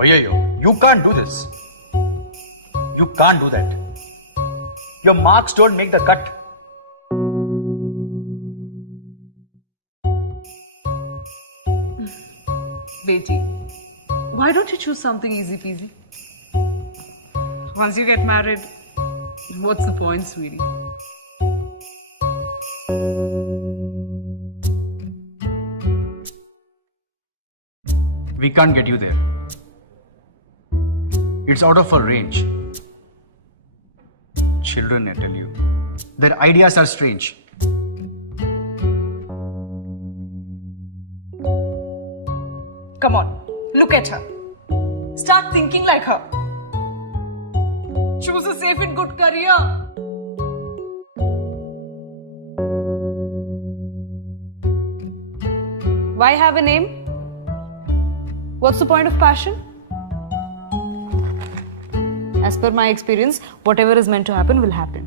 Oh, you can't do this. You can't do that. Your marks don't make the cut. Beti, why don't you choose something easy peasy? Once you get married, what's the point, sweetie? We can't get you there. It's out of our range. Children, I tell you, their ideas are strange. Come on, look at her. Start thinking like her. Choose a safe and good career. Why have a name? What's the point of passion? As per my experience, whatever is meant to happen will happen.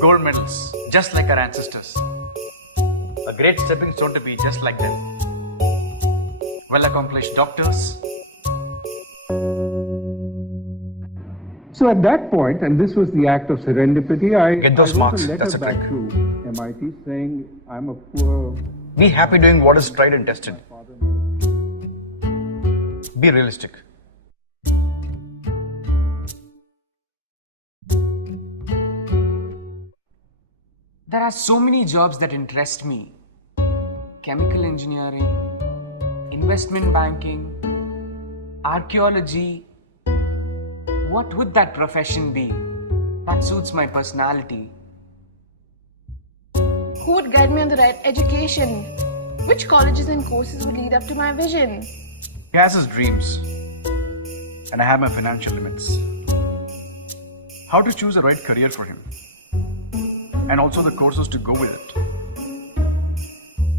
Gold medals, just like our ancestors. A great stepping stone to be just like them. Well accomplished doctors. So at that point, and this was the act of serendipity, I Get those wrote marks, a letter that's a back trick. to MIT saying I'm a poor. Be happy doing what is tried and tested. Be realistic. There are so many jobs that interest me. Chemical engineering, investment banking, archaeology. What would that profession be? That suits my personality. Who would guide me on the right education? Which colleges and courses would lead up to my vision? He has his dreams, and I have my financial limits. How to choose the right career for him, and also the courses to go with it.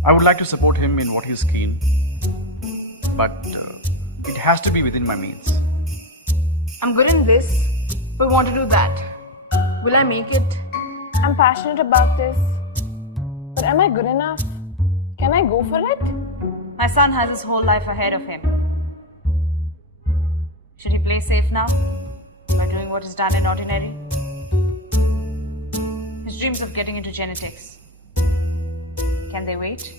I would like to support him in what he is keen, but it has to be within my means. I'm good in this, but want to do that. Will I make it? I'm passionate about this, but am I good enough? Can I go for it? My son has his whole life ahead of him. Should he play safe now by doing what is done in ordinary? His dreams of getting into genetics, can they wait?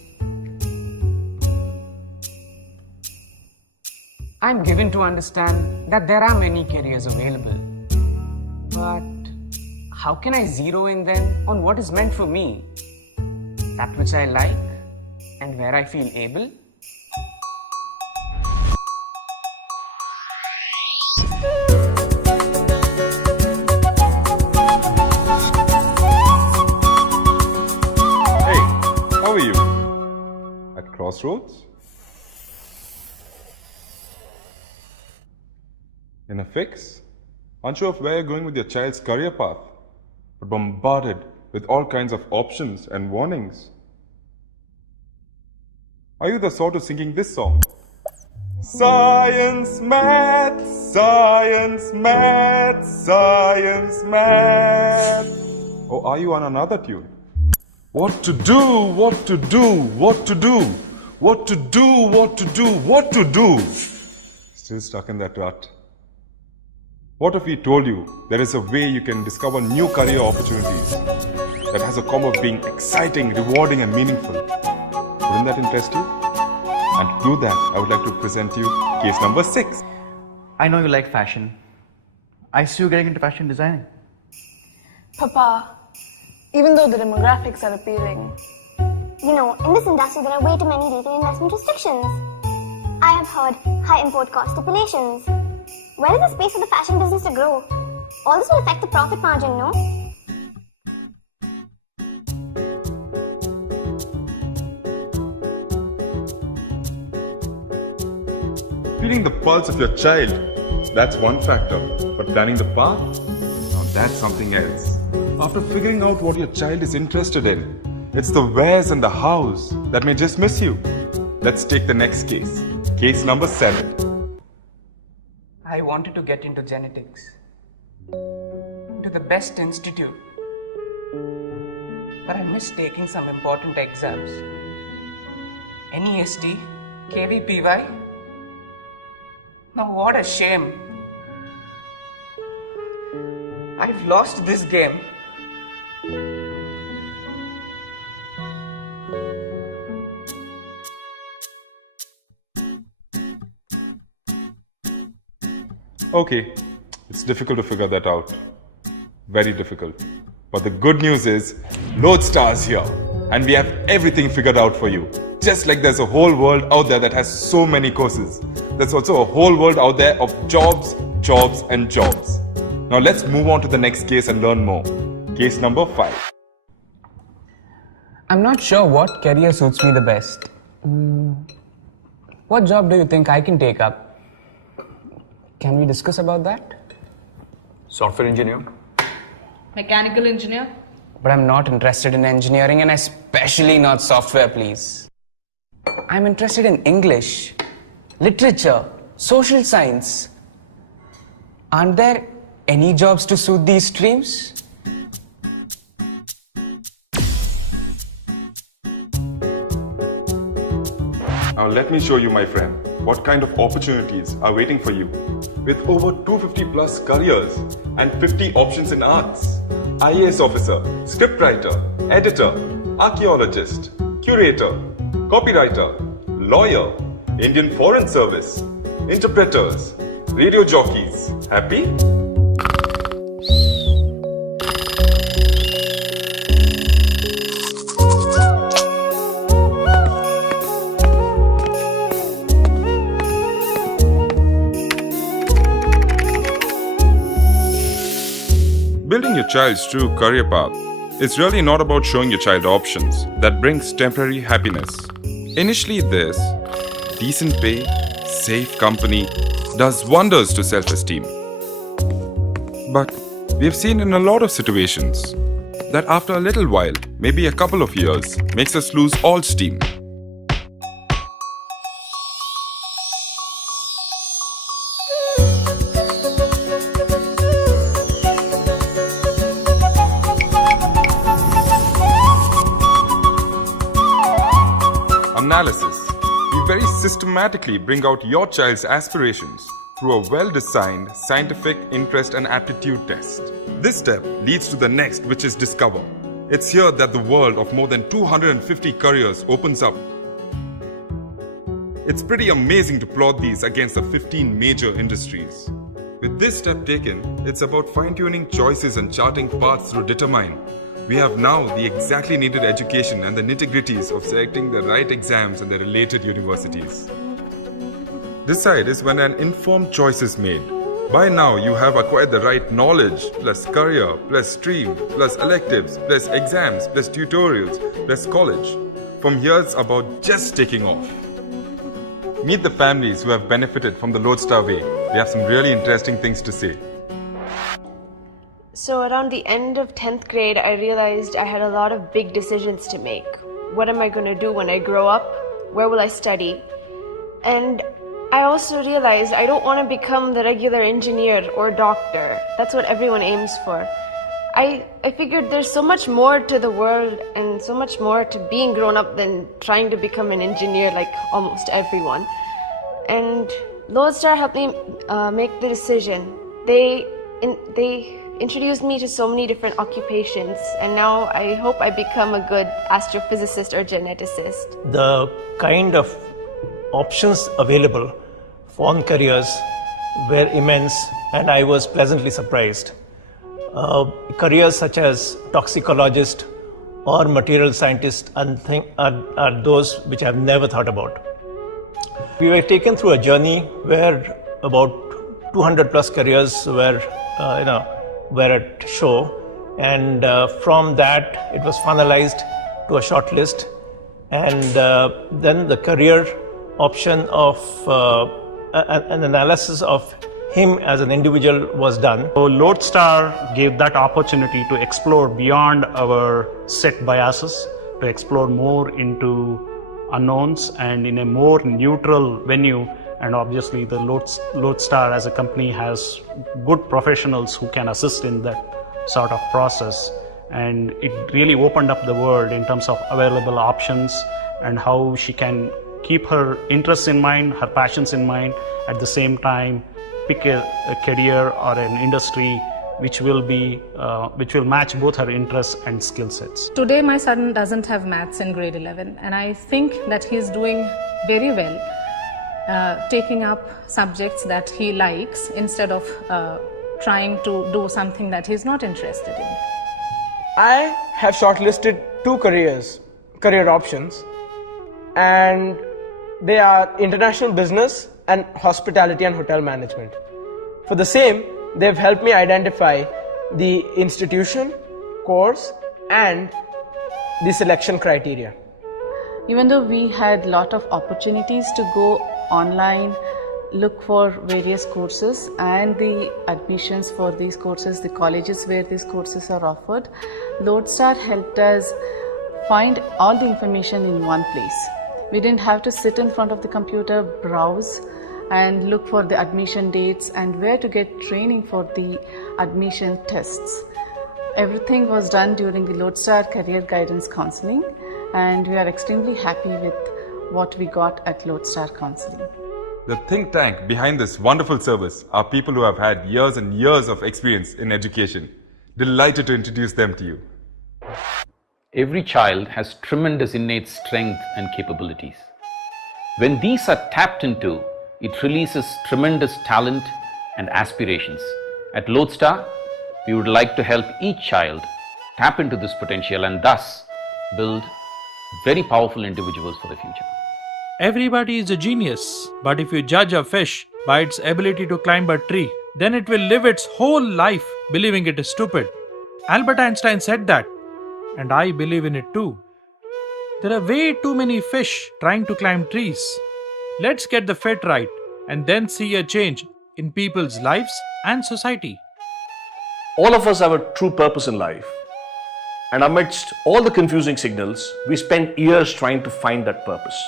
I'm given to understand that there are many careers available. But how can I zero in then on what is meant for me? That which I like and where I feel able? Hey, how are you? At crossroads? In a fix? Unsure of where you're going with your child's career path, but bombarded with all kinds of options and warnings. Are you the sort of singing this song? Science, math, science, math, science, math. Or are you on another tune? What to do, what to do, what to do, what to do, what to do, what to do. Still stuck in that rut. What if we told you there is a way you can discover new career opportunities that has a combo of being exciting, rewarding and meaningful? Wouldn't that interest you? And to do that, I would like to present you case number 6. I know you like fashion. I see you getting into fashion designing. Papa, even though the demographics are appealing, You know, in this industry there are way too many retail investment restrictions. I have heard high import cost stipulations. Where is the space for the fashion business to grow? All this will affect the profit margin, no? Feeling the pulse of your child, that's one factor. But planning the path? Now that's something else. After figuring out what your child is interested in, it's the wheres and the hows that may just miss you. Let's take the next case. Case number 7. I wanted to get into genetics, to the best institute. but I missed taking some important exams. NEST, KVPY. Now what a shame. I've lost this game. Okay, it's difficult to figure that out. Very difficult. But the good news is, Lodestar's here. And we have everything figured out for you. Just like there's a whole world out there that has so many courses. There's also a whole world out there of jobs, jobs and jobs. Now let's move on to the next case and learn more. Case number 5. I'm not sure what career suits me the best. What job do you think I can take up? Can we discuss about that? Software engineer? Mechanical engineer? But I'm not interested in engineering and especially not software, please. I'm interested in English, literature, social science. Aren't there any jobs to suit these streams? Now let me show you, my friend, what kind of opportunities are waiting for you. With over 250 plus careers and 50 options in arts. IAS officer, scriptwriter, editor, archaeologist, curator, copywriter, lawyer, Indian Foreign Service, interpreters, radio jockeys. Happy? Building your child's true career path is really not about showing your child options that brings temporary happiness. Initially this, decent pay, safe company, does wonders to self-esteem. But we have seen in a lot of situations that after a little while, maybe a couple of years, makes us lose all steam. Analysis. We very systematically bring out your child's aspirations through a well-designed scientific interest and aptitude test. This step leads to the next, which is discover. It's here that the world of more than 250 careers opens up. It's pretty amazing to plot these against the 15 major industries. With this step taken, it's about fine-tuning choices and charting paths through Determine. We have now the exactly needed education and the nitty-gritties of selecting the right exams and the related universities. This side is when an informed choice is made. By now, you have acquired the right knowledge, plus career, plus stream, plus electives, plus exams, plus tutorials, plus college. From here, it's about just taking off. Meet the families who have benefited from the Lodestar way. They have some really interesting things to say. So around the end of 10th grade, I realized I had a lot of big decisions to make. What am I going to do when I grow up? Where will I study? And I also realized I don't want to become the regular engineer or doctor. That's what everyone aims for. I figured there's so much more to the world and so much more to being grown up than trying to become an engineer like almost everyone. And Lodestar helped me make the decision. They introduced me to so many different occupations, and now I hope I become a good astrophysicist or geneticist. The kind of options available for careers were immense, and I was pleasantly surprised. Careers such as toxicologist or material scientist are those which I've never thought about. We were taken through a journey where about 200 plus careers were at show, and from that it was finalized to a short list, and then the career option of an analysis of him as an individual was done. So Lodestar gave that opportunity to explore beyond our set biases, to explore more into unknowns and in a more neutral venue. And obviously the Lodestar as a company has good professionals who can assist in that sort of process. and it really opened up the world in terms of available options and how she can keep her interests in mind, her passions in mind, at the same time pick a career or an industry which will match both her interests and skill sets. Today my son doesn't have maths in grade 11, and I think that he's doing very well, taking up subjects that he likes instead of trying to do something that he's not interested in. I have shortlisted 2 career options, and they are international business and hospitality and hotel management. For the same, they've helped me identify the institution, course, and the selection criteria. Even though we had lot of opportunities to go online, look for various courses and the admissions for these courses, the colleges where these courses are offered, Lodestar helped us find all the information in one place. We didn't have to sit in front of the computer, browse and look for the admission dates and where to get training for the admission tests. Everything was done during the Lodestar Career Guidance Counseling, and we are extremely happy with what we got at Lodestar Counseling. The think tank behind this wonderful service are people who have had years and years of experience in education. Delighted to introduce them to you. Every child has tremendous innate strength and capabilities. When these are tapped into, it releases tremendous talent and aspirations. At Lodestar, we would like to help each child tap into this potential and thus build very powerful individuals for the future. Everybody is a genius, but if you judge a fish by its ability to climb a tree, then it will live its whole life believing it is stupid. Albert Einstein said that, and I believe in it too. There are way too many fish trying to climb trees. Let's get the fit right and then see a change in people's lives and society. All of us have a true purpose in life, and amidst all the confusing signals, we spend years trying to find that purpose.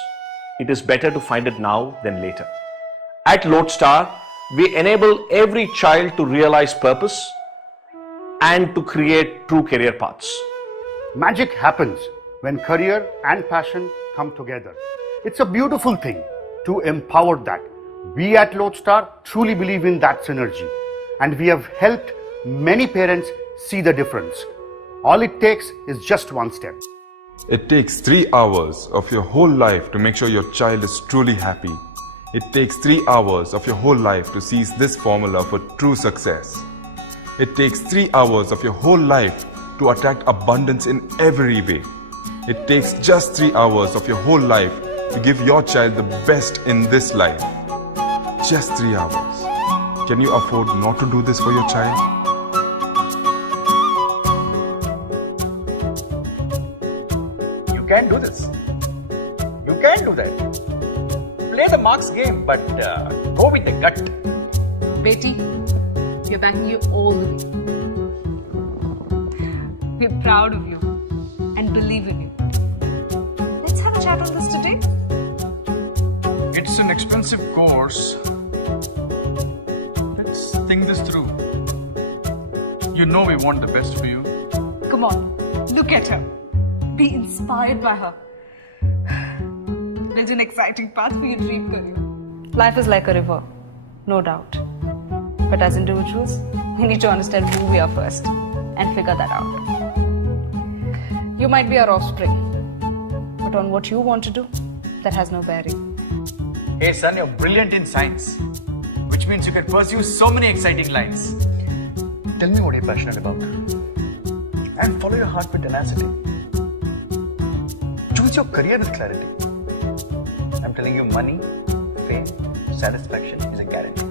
It is better to find it now than later. At Lodestar, we enable every child to realize purpose and to create true career paths. Magic happens when career and passion come together. It's a beautiful thing to empower that. We at Lodestar truly believe in that synergy, and we have helped many parents see the difference. All it takes is just one step. It takes 3 hours of your whole life to make sure your child is truly happy. It takes 3 hours of your whole life to seize this formula for true success. It takes 3 hours of your whole life to attract abundance in every way. It takes just 3 hours of your whole life to give your child the best in this life. Just 3 hours. Can you afford not to do this for your child? You can do this. You can do that. Play the marks game, but go with the gut. Betty, we're backing you all the way. We're proud of you and believe in you. Let's have a chat on this today. It's an expensive course. Let's think this through. You know we want the best for you. Come on, look at her. Be inspired by her. Build an exciting path for your dream career. Life is like a river, no doubt. But as individuals, we need to understand who we are first and figure that out. You might be our offspring, but on what you want to do, that has no bearing. Hey son, you're brilliant in science, which means you can pursue so many exciting lines. Tell me what you're passionate about and follow your heart with tenacity. Choose your career with clarity. I'm telling you, money, fame, satisfaction is a guarantee.